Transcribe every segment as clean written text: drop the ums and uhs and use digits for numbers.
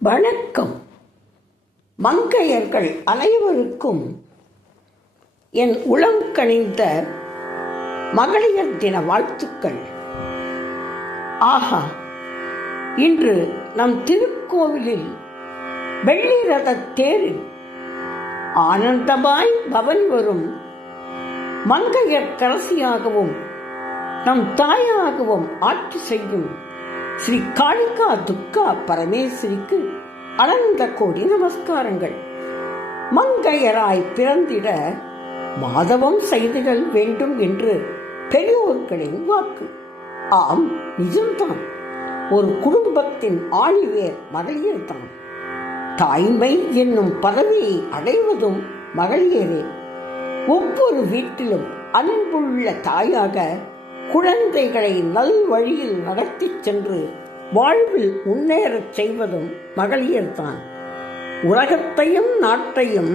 வணக்கம். மங்கையர்கள் அனைவருக்கும் என் உளம் கனிந்த மகளிர் தின வாழ்த்துக்கள். ஆஹா, இன்று நம் திருக்கோவிலில் வெள்ளி ரத தேரில் ஆனந்தமாய் பவனி வரும் மங்கையர் கரசியாகவும் நம் தாயாகவும் ஆட்சி செய்யும் ஸ்ரீ காளிகா துர்கா பரமேஸ்வரிக்கு அனந்த கோடி நமஸ்காரங்கள். மங்கையராய் பிறந்திட மாதவம் செய்திகள் வேண்டும் என்று பெரியோர்களின் வாக்கு. ஆம், நிஜம்தான். ஒரு குடும்பத்தின் ஆணிவேர் மகளிர்தான். தாய்மை என்னும் பதவியை அடைவதும் மகளிரே. ஒவ்வொரு வீட்டிலும் அன்புள்ள தாயாக குழந்தைகளை நல் வழியில் நடத்தி சென்று வாழ்வில் முன்னேறச் செய்வதும் மகளிர்தான். உலகத்தையும் நாட்டையும்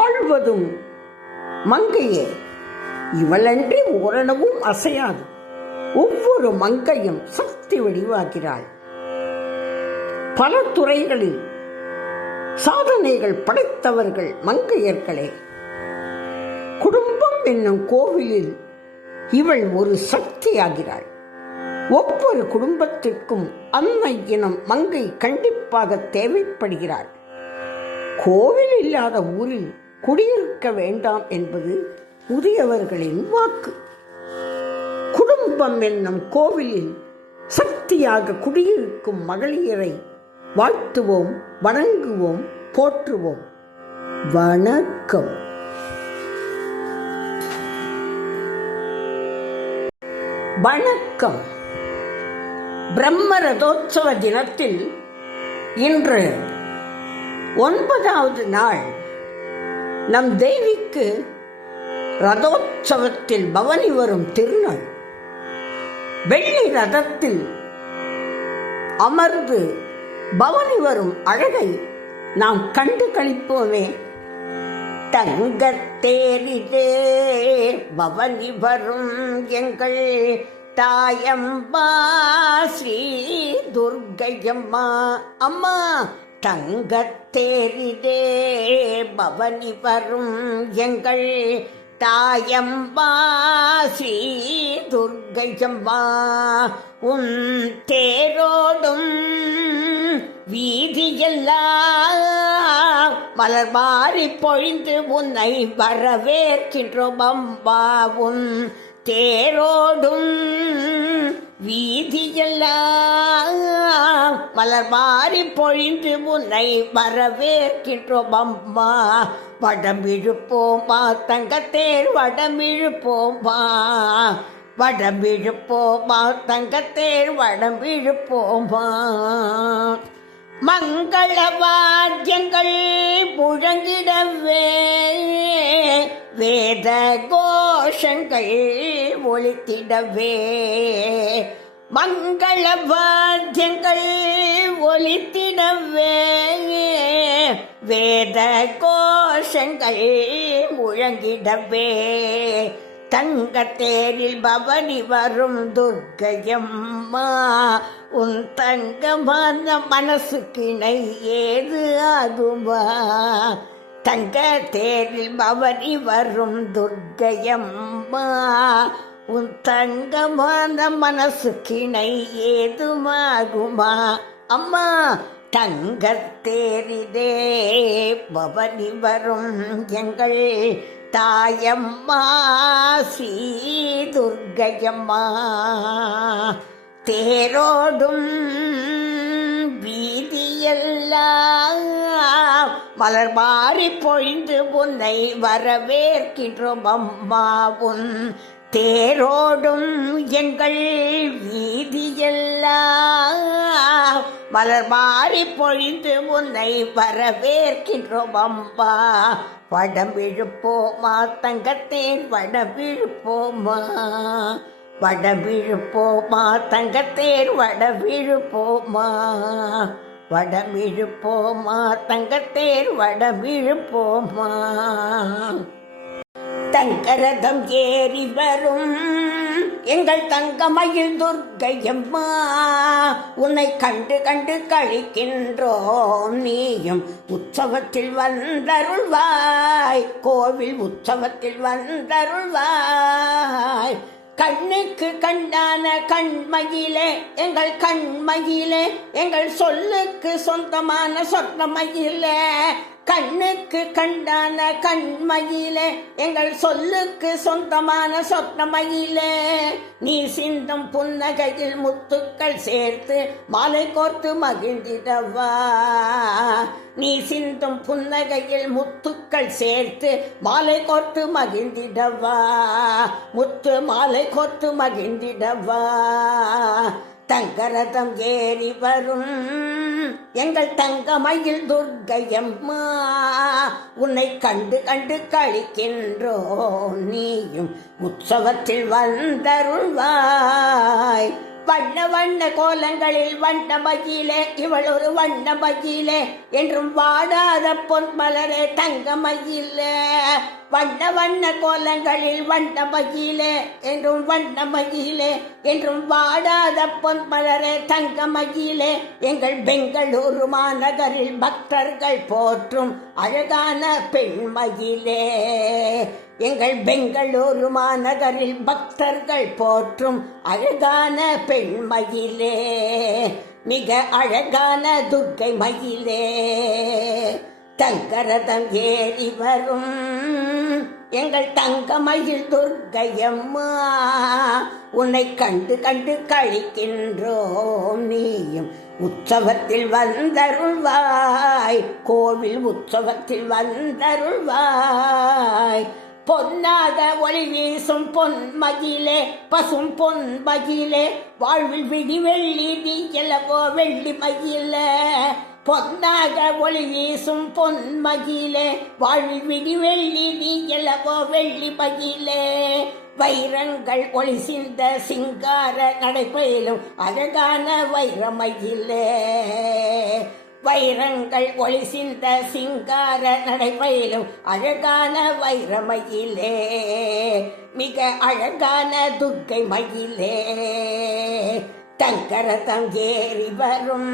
ஆள்வதும் மங்கையே. இவளன்றி ஓரணவும் அசையாது. ஒவ்வொரு மங்கையும் சக்தி வடிவாகிறாள். பல துறைகளில் சாதனைகள் படைத்தவர்கள் மங்கையர்களே. குடும்பம் என்னும் கோவிலில் இவள் ஒரு சக்தியாகிறாள். ஒவ்வொரு குடும்பத்திற்கும் அன்னை எனும் மங்கை கண்டிப்பாக தேவைப்படுகிறாள். கோவில் இல்லாத ஊரில் குடியிருக்க வேண்டாம் என்பது முதியவர்களின் வாக்கு. குடும்பம் என்னும் கோவிலில் சக்தியாக குடியிருக்கும் மகளிரை வாழ்த்துவோம், வணங்குவோம், போற்றுவோம். வணக்கம். வணக்கம். பிரம்ம ரதோற்சவ தினத்தில் இன்று 9வது நாள். நம் தேவிக்கு ரதோற்சவத்தில் பவனி வரும் திருநாள். வெள்ளி ரதத்தில் அமர்ந்து பவனி வரும் அழகை நாம் கண்டு களிப்போமே. தங்கத்தேரிலே பவனி வரும் எங்கள் தாயம்பா ஸ்ரீ துர்க்கையம்மா. அம்மா, தங்கத்தேரிலே பவனி வரும் எங்கள் தாயம்பா ஸ்ரீ துர்க்கையம்மா. உன் தேரோடும் வீதியெல்லாம் மலர் மாறி பொழிந்து உன்னை வரவேற்கின்றோம் அம்பா. உன் தேரோடும் வீதியெல்லாம் மலர் மாறி பொழிந்து உன்னை வரவேற்கின்றோம் அம்மா. வடமிழுப்போமா தங்கத்தேர், வடமிழுப்போமா, வடமிழுப்போமா தங்கத்தேர், வடமிழுப்போமா. மங்கள வாத்தியங்கள் முழங்கிடவே, வேத கோஷங்கள் ஒலித்திடவே. மங்கள வாத்தியங்கள் ஒலித்திடவே, வேத கோஷங்கள் முழங்கிடவே. தங்கத்தேரில் பவனி வரும் துர்க்கையம்மா. உன் தங்கமான மனசுக்கு இணை ஏது ஆகுமா? தங்கத்தேரில் பவனி வரும் துர்க்கையம்மா. உன் தங்கமான மனசுக்கு இணை ஏதுமாகுமா? அம்மா, தங்கத்தேரிலே பவனி வரும் எங்கள் தாயம்மா ஸ்ரீ துர்க்கையம்மா. தேரோடும் வீதியெல்லாம் மலர் மாறி பொழிந்து உன்னை வரவேற்கின்றோம் அம்மா. உன் தேரோடும் எங்கள் வீதியெல்லாம் மலர் மாறி பொழிந்து உன்னை வரவேற்கின்றோம் அம்மா. வடமிழுப்போமா தங்கத்தேர், வடமிழுப்போமா, வடமிழுப்போமா தங்கத்தேர், வடமிழுப்போமா, வடமிழுப்போமா தங்கத்தேர், வடமிழுப்போமா. தங்கரதம் ஏறி வரும் எங்கள் தங்கமயில் துர்க்கையம்மா, உன்னை கண்டு கண்டு கழிக்கின்றோம். நீயும் உற்சவத்தில் வந்தருள்வாய், கோவில் உற்சவத்தில் வந்தருள்வாய். கண்ணுக்கு கண்டான கண்மயிலே, எங்கள் கண்மயிலே, எங்கள் சொல்லுக்கு சொந்தமான சொர்ணமயிலே. கண்ணுக்கு கண்டான கண்மயிலே, எங்கள் சொல்லுக்கு சொந்தமான சொர்ணமயிலே. நீ சிந்தும் புன்னகையில் முத்துக்கள் சேர்த்து மாலை கோர்த்து மகிழ்ந்திடவா. நீ சிந்தும் புன்னகையில் முத்துக்கள் சேர்த்து மாலை கோர்த்து மகிழ்ந்திடவா. முத்து மாலை கோர்த்து மகிழ்ந்திடவா. தங்கரதம் ஏறி வரும் எங்கள் தங்கமயில் துர்க்கையம்மா, உன்னை கண்டு கண்டு கழிக்கின்றோம். நீயும் உற்சவத்தில் வந்தருள்வாய். வண்ண வண்ண கோலங்களில் வண்ண மகிழே, இவள் ஒரு வண்ண மகிழே, என்றும் வாடாத பொன்மலரே தங்கமயிலே. வண்ண வண்ண கோலங்களில் வண்ண மகிழே, என்றும் வண்ண மகிழே, என்றும் வாடாத பொன்மலரே தங்கமயிலே. எங்கள் பெங்களூரு மாநகரில் பக்தர்கள் போற்றும் அழகான பெண்மயிலே. எங்கள் பெங்களூரு மாநகரில் பக்தர்கள் போற்றும் அழகான பெண்மயிலே, மிக அழகான துர்க்கை மயிலே. தங்கரதம் ஏறி வரும் எங்கள் தங்கமயில் துர்க்கையம்மா, உன்னை கண்டு கண்டு கழிக்கின்றோம். நீயும் உற்சவத்தில் வந்தருள்வாய், கோவில் உற்சவத்தில் வந்தருள்வாய். பொன்னாக ஒளி வீசும் பொன்மகிலே, பசும் பொன்மகிலே, வாழ்வில் விடி வெள்ளி நீ எலவோ வெள்ளி மகிலே. பொன்னாக ஒளி வீசும் பொன்மகிலே, வாழ்வில் விடி வெள்ளி நீ எலவோ வெள்ளி மகிலே. வைரங்கள் ஒளி சிந்த சிங்கார நடைபயிலும் அழகான வைரமயிலே. வைரங்கள் ஒளி சிந்த சிங்கார நடைபயிலும் அழகான வைரமயிலே, மிக அழகான துர்க்கை மயிலே. தங்கரதம் ஏறி வரும்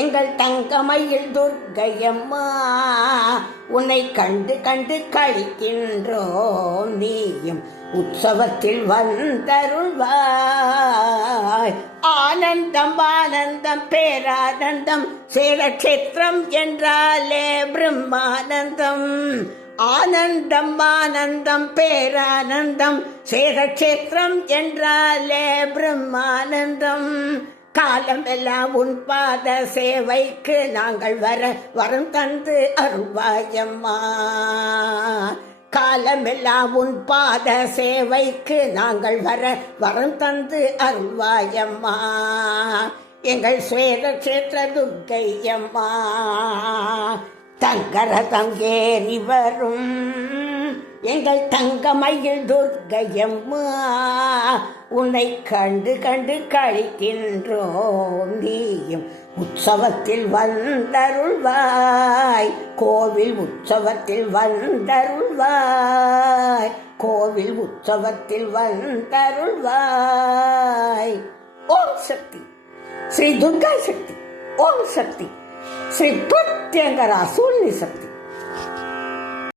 எங்கள் தங்கமயில் துர்க்கையம்மா, உன்னை கண்டு கண்டு கழிக்கின்றோம். நீயும் உற்சவத்தில் வந்தருள்வாய். ஆனந்தம் ஆனந்தம் பேரானந்தம், சேரக்ஷேத்திரம் என்றாலே பிரம்மானந்தம். ஆனந்தம் ஆனந்தம் பேரானந்தம், சேரக்ஷேத்திரம் என்றாலே பிரம்மானந்தம். காலமெல்லாம் உன் பாத சேவைக்கு நாங்கள் வர வரம் தந்து அருள்வாயம்மா. காலமெல்லாம் உன் பாத சேவைக்கு நாங்கள் வர வரம் தந்து அருள்வாயம்மா. எங்கள் சேரக்ஷேத்திர துர்க்கையம்மா. தங்கரதம் ஏறி வரும் எங்கள் தங்கமயில் துர்க்கையம்மா, உன்னை கண்டு கண்டு கழிக்கின்றோம். நீயும் உற்சவத்தில் வந்தருள்வாய், கோவில் உற்சவத்தில் வந்தருள்வாய். கோவில் உற்சவத்தில் வந்தருள்வாய். ஓம் சக்தி ஸ்ரீ துர்கா சக்தி. ஓம் சக்தி ஸ்ரீ பிரத்யங்கரா சூழ்நி சக்தி.